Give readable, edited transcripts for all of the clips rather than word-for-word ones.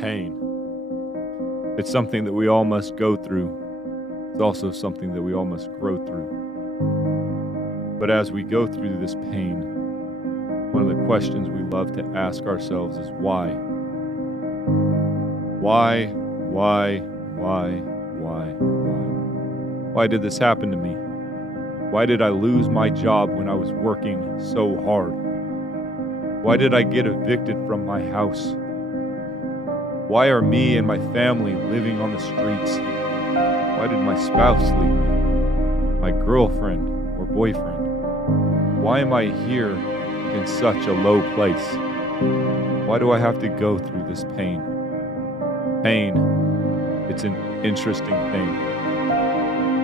Pain. It's something that we all must go through. It's also something that we all must grow through. But as we go through this pain, one of the questions we love to ask ourselves is why? Why? Why did this happen to me? Why did I lose my job when I was working so hard? Why did I get evicted from my house? Why are me and my family living on the streets? Why did my spouse leave me? My girlfriend or boyfriend? Why am I here in such a low place? Why do I have to go through this pain? Pain, it's an interesting thing,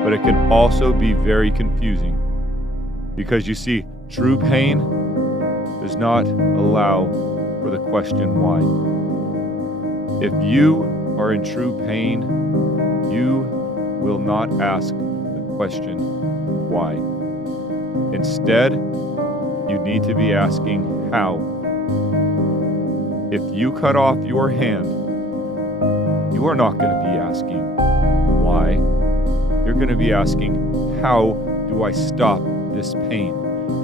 but it can also be very confusing because you see, true pain does not allow for the question why. If you are in true pain, you will not ask the question why. Instead, you need to be asking how. If you cut off your hand, you are not going to be asking why. You're going to be asking, how do I stop this pain?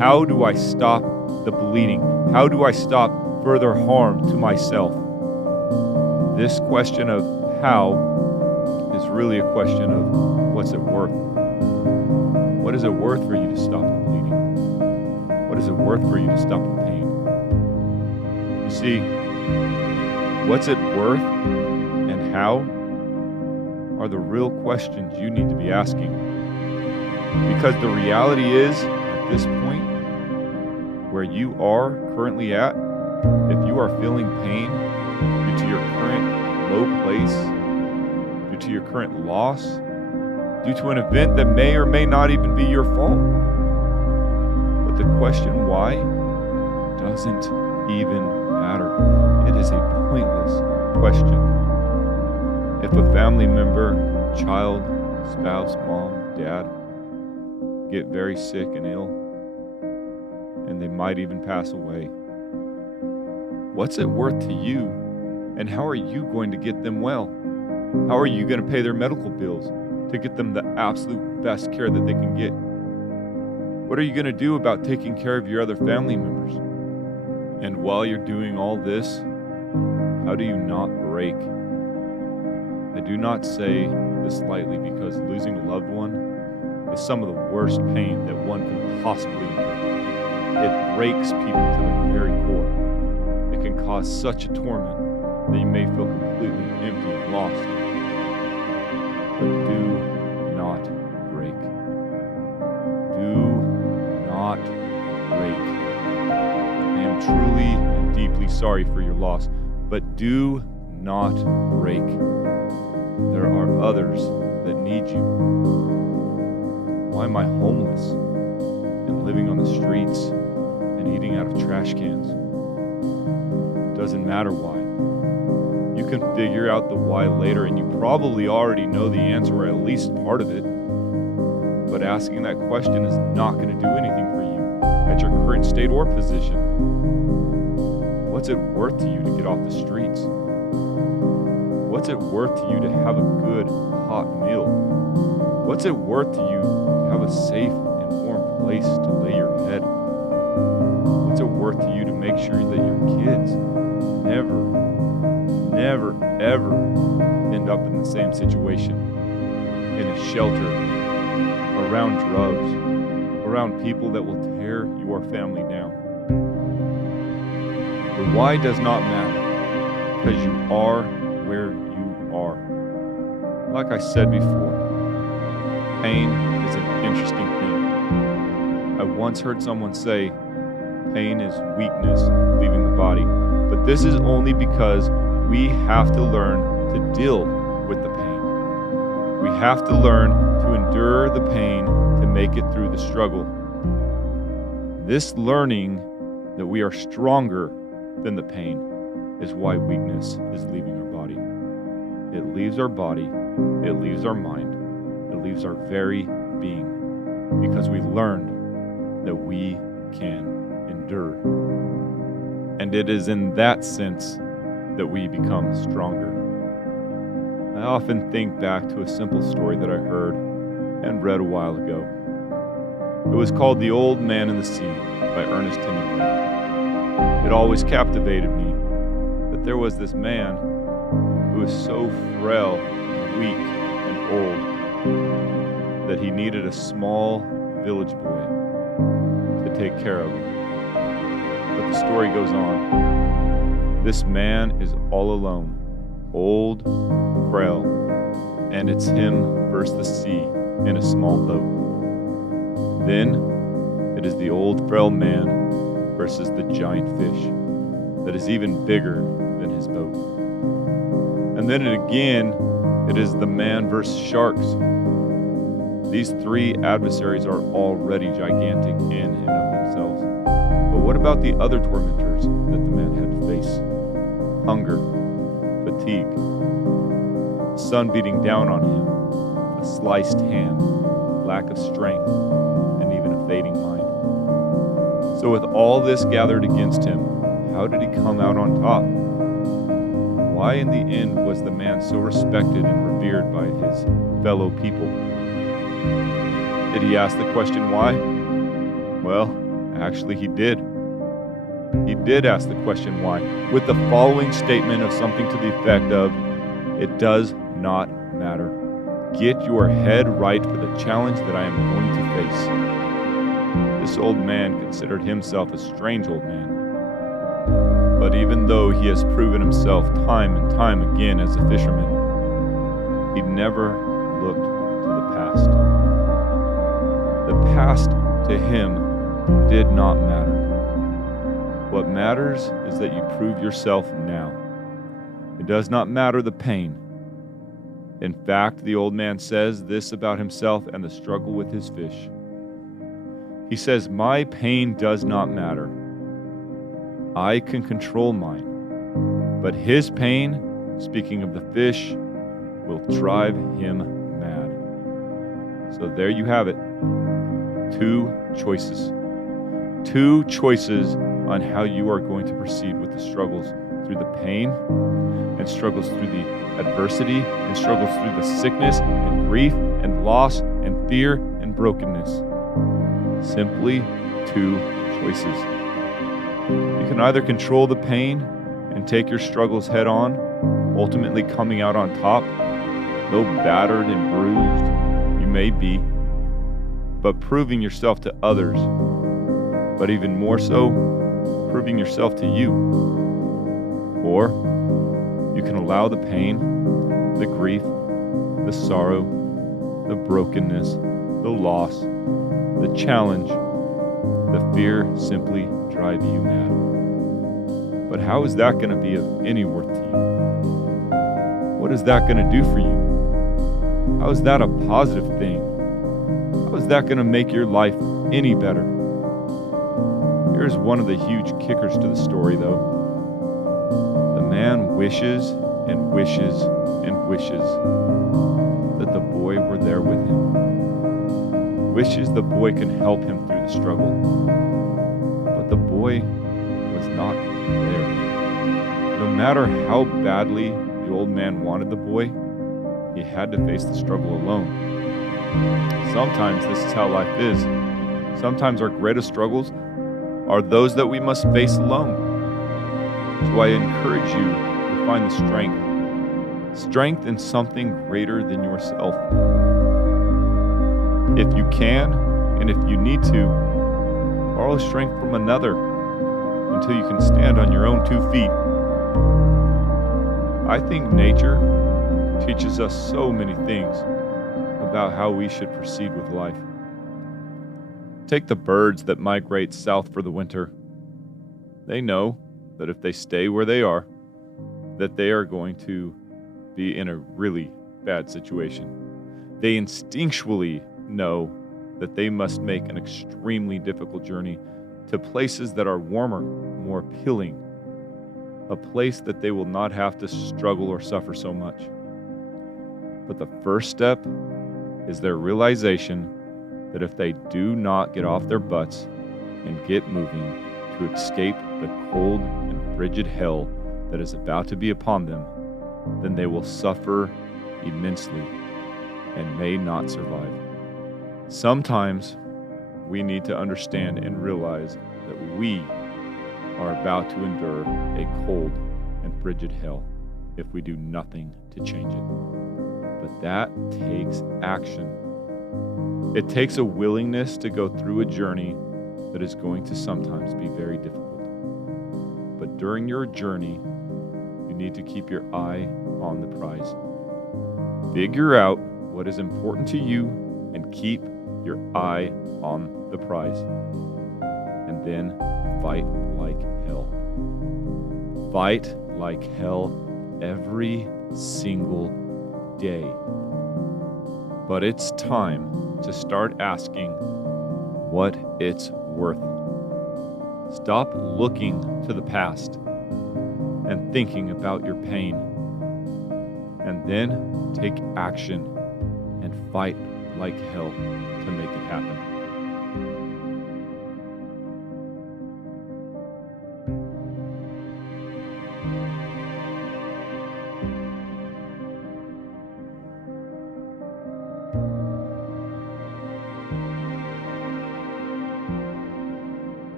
How do I stop the bleeding? How do I stop further harm to myself? This question of how is really a question of what's it worth? What is it worth for you to stop the bleeding? What is it worth for you to stop the pain? You see, what's it worth and how are the real questions you need to be asking. Because the reality is, at this point, where you are currently at, if you are feeling pain due to your current low place, due to your current loss, due to an event that may or may not even be your fault. But the question why doesn't even matter. It is a pointless question. If a family member, child, spouse, mom, dad get very sick and ill, and they might even pass away, what's it worth to you, and how are you going to get them well? How are you going to pay their medical bills to get them the absolute best care that they can get? What are you going to do about taking care of your other family members? And while you're doing all this, how do you not break? I do not say this lightly because losing a loved one is some of the worst pain that one can possibly endure. It breaks people to their very core. It can cause such a torment that you may feel completely empty and lost. But do not break. Do not break. I am truly and deeply sorry for your loss, but do not break. There are others that need you. Why am I homeless and living on the streets and eating out of trash cans? Doesn't matter why. You can figure out the why later, and you probably already know the answer, or at least part of it. But asking that question is not going to do anything for you at your current state or position. What's it worth to you to get off the streets? What's it worth to you to have a good, hot meal? What's it worth to you to have a safe and warm place to lay your head? What's it worth to you to make sure that your kids never, ever end up in the same situation? In a shelter, around drugs, around people that will tear your family down. The why does not matter, because you are where you are. Like I said before, pain is an interesting thing. I once heard someone say, pain is weakness leaving the body. But this is only because we have to learn to deal with the pain. We have to learn to endure the pain to make it through the struggle. This learning that we are stronger than the pain is why weakness is leaving our body. It leaves our body, it leaves our mind, it leaves our very being, because we learned that we can endure. And it is in that sense that we become stronger. I often think back to a simple story that I heard and read a while ago. It was called The Old Man and the Sea by Ernest Hemingway. It always captivated me that there was this man who was so frail, weak, and old that he needed a small village boy to take care of him. But the story goes on. This man is all alone, old, frail, and it's him versus the sea in a small boat. Then it is the old, frail man versus the giant fish that is even bigger than his boat. And then again, it is the man versus sharks. These three adversaries are already gigantic in and of themselves. But what about the other tormentors that the man had to face? Hunger, fatigue, the sun beating down on him, a sliced hand, lack of strength, and even a fading mind. So with all this gathered against him, how did he come out on top? Why in the end was the man so respected and revered by his fellow people? Did he ask the question why? Well, actually he did. He did ask the question why, with the following statement of something to the effect of, "It does not matter. Get your head right for the challenge that I am going to face." This old man considered himself a strange old man. But even though he has proven himself time and time again as a fisherman, he never looked to the past. The past to him did not matter. What matters is that you prove yourself now. It does not matter the pain. In fact, the old man says this about himself and the struggle with his fish. He says, "My pain does not matter. I can control mine. But his pain," speaking of the fish, "will drive him mad." So there you have it. Two choices. Two choices on how you are going to proceed with the struggles through the pain, and struggles through the adversity, and struggles through the sickness and grief and loss and fear and brokenness. Simply two choices. You can either control the pain and take your struggles head on, ultimately coming out on top, though battered and bruised you may be, but proving yourself to others, but even more so, proving yourself to you. Or you can allow the pain, the grief, the sorrow, the brokenness, the loss, the challenge, the fear simply drive you mad. But how is that going to be of any worth to you? What is that going to do for you? How is that a positive thing? How is that going to make your life any better? Here's one of the huge kickers to the story, though. The man wishes and wishes and wishes that the boy were there with him. Wishes the boy can help him through the struggle. But the boy was not there. No matter how badly the old man wanted the boy, he had to face the struggle alone. Sometimes this is how life is. Sometimes our greatest struggles are those that we must face alone. So I encourage you to find the strength in something greater than yourself. If you can, and if you need to, borrow strength from another until you can stand on your own 2 feet. I think nature teaches us so many things about how we should proceed with life. Take the birds that migrate south for the winter. They know that if they stay where they are, that they are going to be in a really bad situation. They instinctually know that they must make an extremely difficult journey to places that are warmer, more appealing, a place that they will not have to struggle or suffer so much. But the first step is their realization that if they do not get off their butts and get moving to escape the cold and frigid hell that is about to be upon them, then they will suffer immensely and may not survive. Sometimes we need to understand and realize that we are about to endure a cold and frigid hell if we do nothing to change it. But that takes action. It takes a willingness to go through a journey that is going to sometimes be very difficult. But during your journey, you need to keep your eye on the prize. Figure out what is important to you and keep your eye on the prize. And then fight like hell. Fight like hell every single day. But it's time to start asking what it's worth. Stop looking to the past and thinking about your pain, and then take action and fight like hell to make it happen.